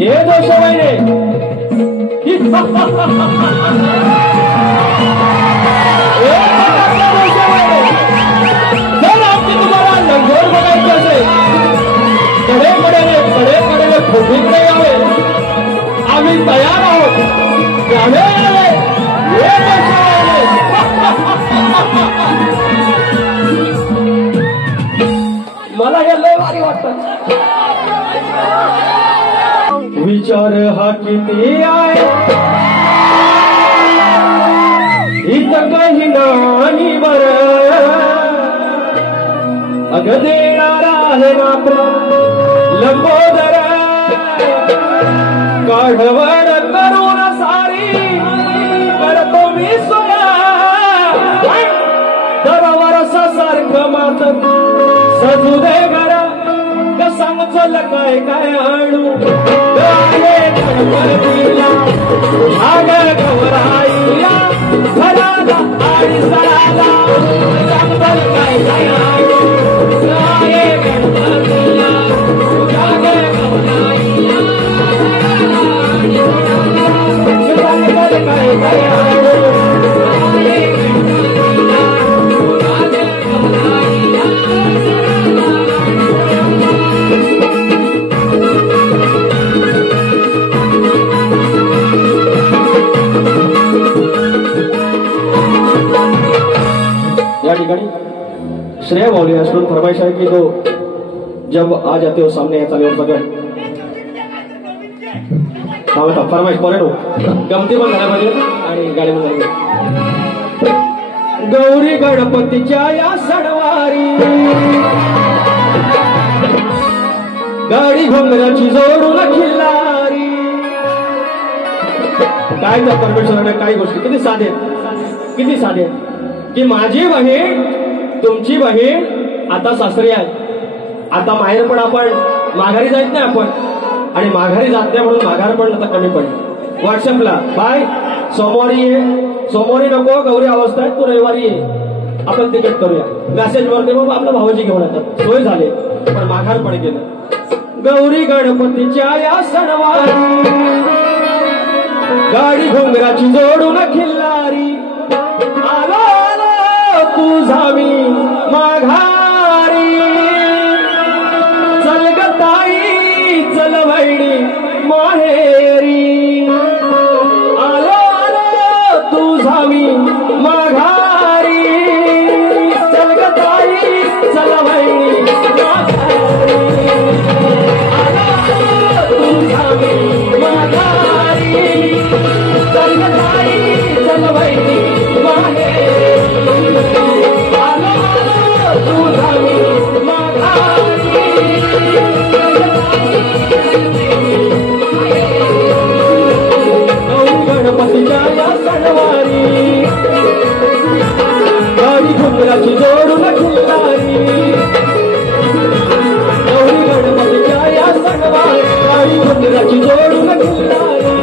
ये दोषवाईने जर आमची तुम्हाला लंगोर बघायची असेल कडेकडेने खोबीकडे यावे आम्ही तयार आहोत यावे यावे ये दोषवाईने मला हे लय भारी वाटतं विचार हा किती आहे इथं काही नाही बर अग देणारा आहे मात्र लंबोदर काढवड करून सारी करतो मी सोया दरवर्षा सारखं मात्र सजू दे घरा सांग चल काय काय आणू गणपतीला आग गवराईला घराला आणि सणाला सांग चल काय काय आणू गणपतीला आग गवराईला सांग चल काय काय आणू श्रेय मौली अश्रुन फरमाइश है कि तो जब आ जाते हो सामने ऐसा नहीं हो सके फरमाइश परे नो गमती पण झाल्या पाहिजे आणि गाडी पण झाली गौरी गणपतीच्या या सणवारी गाडी घोंगराची जोडून खिल्लारी काय त्या परमेश्वराने काही गोष्टी किती साधे की माझी बहीण तुमची बहीण आता सासरी आहे आता माहेर पण आपण माघारी जायच नाही आपण आणि माघारी जात नाही म्हणून माघार पण आता कमी पडली व्हॉट्सअपला बाय सोमवारी ये सोमवारी नको गौरी अवस्था आहे तू रविवारी ये आपण तिकीट करूया मेसेज वरती बाबा आपल्या भावाची घेऊन येतात सोय झाले पण माघार पण गेलं गौरी गणपतीच्या या सणवारी गाडी घोंगराची जोडून खिल्लारी आलो तुझा मी माघारी चल ग ताई चल वैडी माहेरी आलो आलो तुझा मी माघारी चल ग ताई चल वैडी माघारी आलो तुझा मी माघारी चल ग ताई चल वैडी माहेरी गणपतीच्या या सणवारी गाडी घोंगराची जोडून खिल्लारी गौरी गणपतीच्या या सणवारी गाडी घोंगराची जोडून खिल्लारी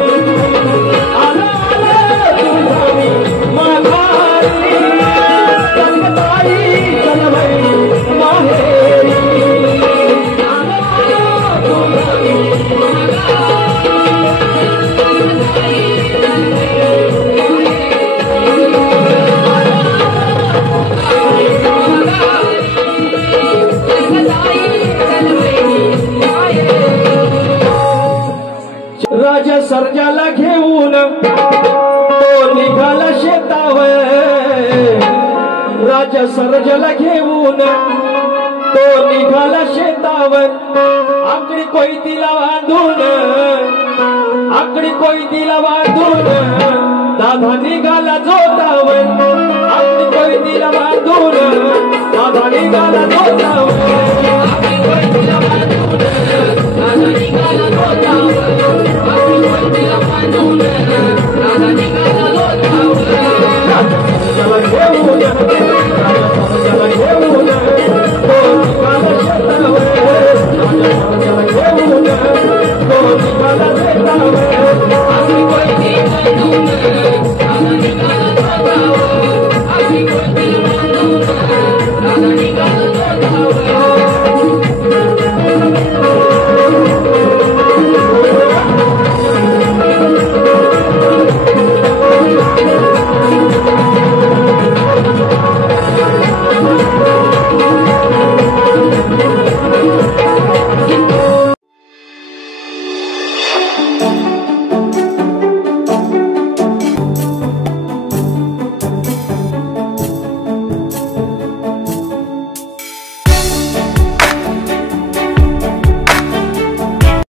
आलो आलो तुझा मी माघारी चल ग ताई चल वैडी माहेरी आलो आलो तुझा मी राजा सर्जाला घेऊन तो निघाला शेतावर राजा सर्जाला घेऊन तो निघाला शेतावर आकडी कोयतीला बांधून दादा निघाला जोतावर आकडी कोयतीला बांधून दादा निघाला जोतावर आकडी कोयतीला बांधून दादा निघाला जोतावर Thank you.